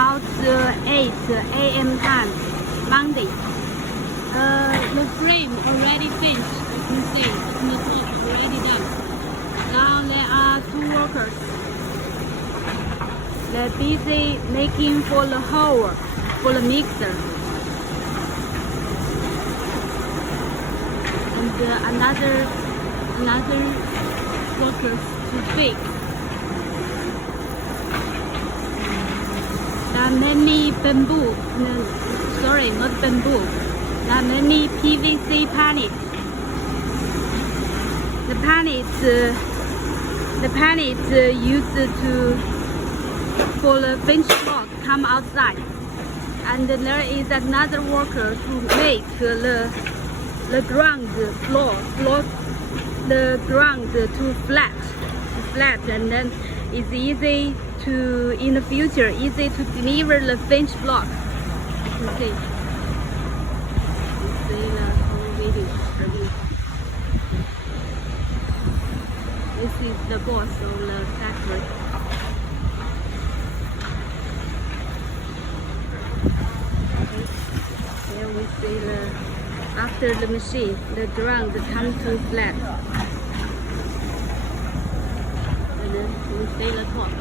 about 8 a.m. time, Monday. The frame already finished. You can see in the top already done. Now there are 2 workers. They're busy making for the hole for the mixer. And another workers to fix. There are many bamboo, sorry, not bamboo. There are many PVC panels. The panels used for the bench block come outside. And there is another worker to make the ground floor, the ground to flat, and then it's easy to, in the future, easy to deliver the bench block. Okay, you see the whole video. This is the boss of the factory. Okay. Here we see after the machine, the ground comes to flat. And then we see the top.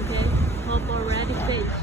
Okay, top already finished.